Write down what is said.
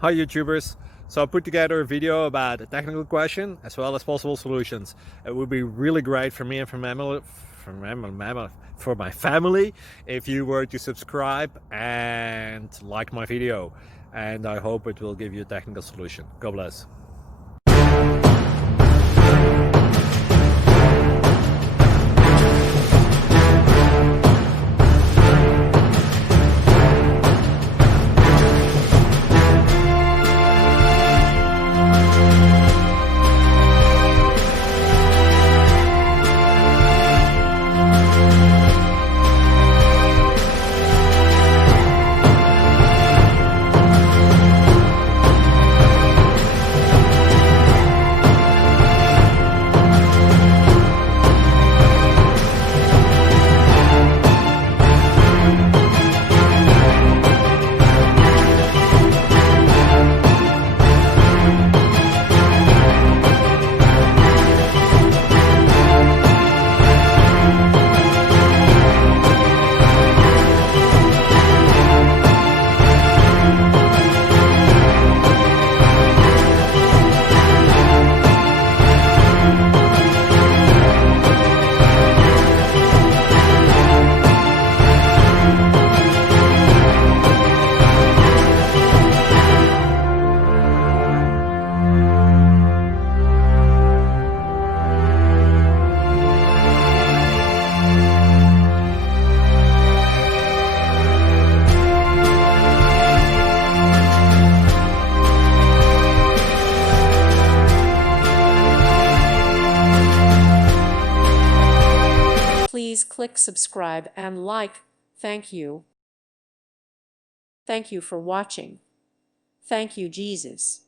Hi YouTubers! So I put together a video about a technical question as well as possible solutions. It would be really great for me and for my family if you were to subscribe and like my video, and I hope it will give you a technical solution. God bless. Please click subscribe and like. Thank you. Thank you for watching. Thank you, Jesus.